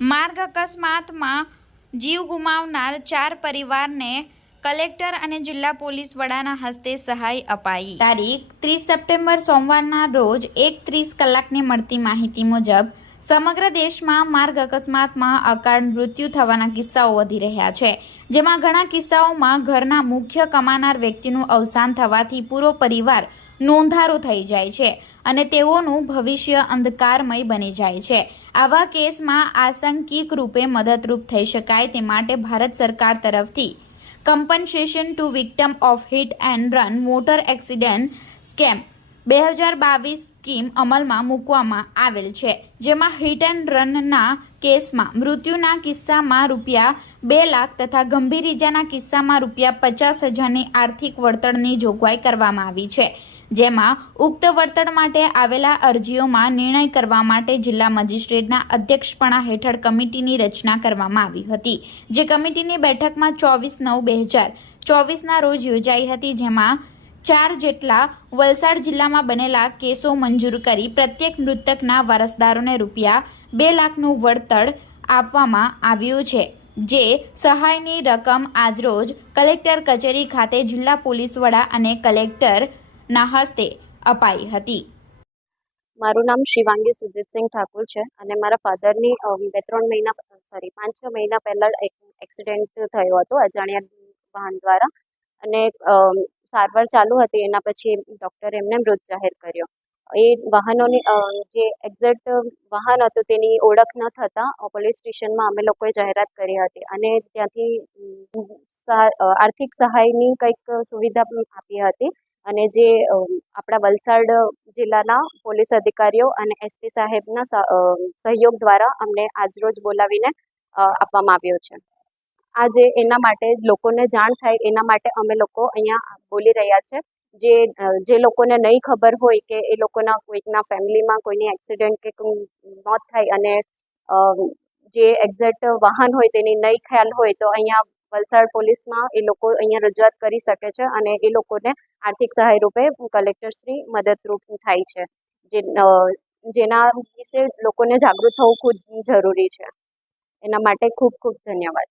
માર્ગ અકસ્માતમાં જીવ ગુમાવનાર ચાર પરિવારને કલેક્ટર અને જિલ્લા પોલીસ વડાના હસ્તે સહાય અપાઈ. તારીખ ત્રીસ સપ્ટેમ્બર સોમવારના રોજ એક ત્રીસ કલાકની મળતી માહિતી મુજબ સમગ્ર દેશમાં માર્ગ અકસ્માતમાં અકાળ મૃત્યુ થવાના કિસ્સાઓ વધી રહ્યા છે, જેમાં ઘણા કિસ્સાઓમાં ઘરના મુખ્ય કમાનાર વ્યક્તિનું અવસાન થવાથી પૂરો પરિવાર નોંધારો થઈ જાય છે અને તેઓનું ભવિષ્ય અંધકારમય બની જાય છે. આવા કેસમાં આશંકિક રૂપે મદદરૂપ થઈ શકાય તે માટે ભારત સરકાર તરફથી compensation to victim of hit and run motor accident scheme બે હજાર બાવીસ સ્કીમ અમલમાં મૂકવામાં આવેલ છે. જેમાં હિટ એન્ડ રનના કેસમાં મૃત્યુના કિસ્સામાં રૂપિયા બે લાખ તથા ગંભીર ઇજાના કિસ્સામાં રૂપિયા પચાસ હજારની આર્થિક વળતરની જોગવાઈ કરવામાં આવી છે. જેમાં ઉક્ત વળતર માટે આવેલા અરજીઓમાં નિર્ણય કરવા માટે જિલ્લા મજિસ્ટ્રેટના અધ્યક્ષપણા હેઠળ કમિટીની રચના કરવામાં આવી હતી, જે કમિટીની બેઠકમાં ચોવીસ નવ બે હજાર ચોવીસના રોજ યોજાઈ હતી, જેમાં ચાર જેટલા વલસાડ જિલ્લામાં બનેલા કેસો મંજૂર કરી પ્રત્યેક મૃતકના વારસદારોને રૂપિયા બે લાખનું વળતર આપવામાં આવ્યું છે, જે સહાયની રકમ આજરોજ કલેક્ટર કચેરી ખાતે જિલ્લા પોલીસ વડા અને કલેક્ટરના હસ્તે અપાઈ હતી. મારું નામ શિવાંગી સુજીતસિંહ ઠાકુર છે અને મારા ફાધરની બે, ત્રણ મહિના સોરી પાંચ, છ મહિના પહેલાં એક એક્સિડન્ટ થયો હતો અજાણ્યા વાહન દ્વારા અને સારવાર ચાલુ હતી. એના પછી ડૉક્ટરે એમને મૃત જાહેર કર્યો. એ વાહનોની જે એક્ઝેક્ટ વાહન હતું તેની ઓળખ ન થતાં પોલીસ સ્ટેશનમાં અમે લોકોએ જાહેરાત કરી હતી અને ત્યાંથી આર્થિક સહાયની કંઈક સુવિધા આપી હતી. અને જે આપણા વલસાડ જિલ્લાના પોલીસ અધિકારીઓ અને એસપી સાહેબના સહયોગ દ્વારા અમને આજરોજ બોલાવીને આપવામાં આવ્યો છે. આજે એના માટે લોકોને જાણ થાય એના માટે અમે લોકો અહીંયા બોલી રહ્યા છે. જે જે લોકોને નહીં ખબર હોય કે એ લોકોના કોઈકના ફેમિલીમાં કોઈની એક્સિડન્ટ કે મોત થાય અને જે એક્ઝેક્ટ વાહન હોય તેની નહીં ખ્યાલ હોય તો અહીંયા વલસાડ પોલીસમાં એ લોકો અહીંયા રજૂઆત કરી શકે છે અને એ લોકોને આર્થિક સહાય રૂપે કલેક્ટરશ્રી મદદરૂપ થાય છે. જે જેના વિશે લોકોને જાગૃત થવું ખૂબ જરૂરી છે. એના માટે ખૂબ ખૂબ ધન્યવાદ.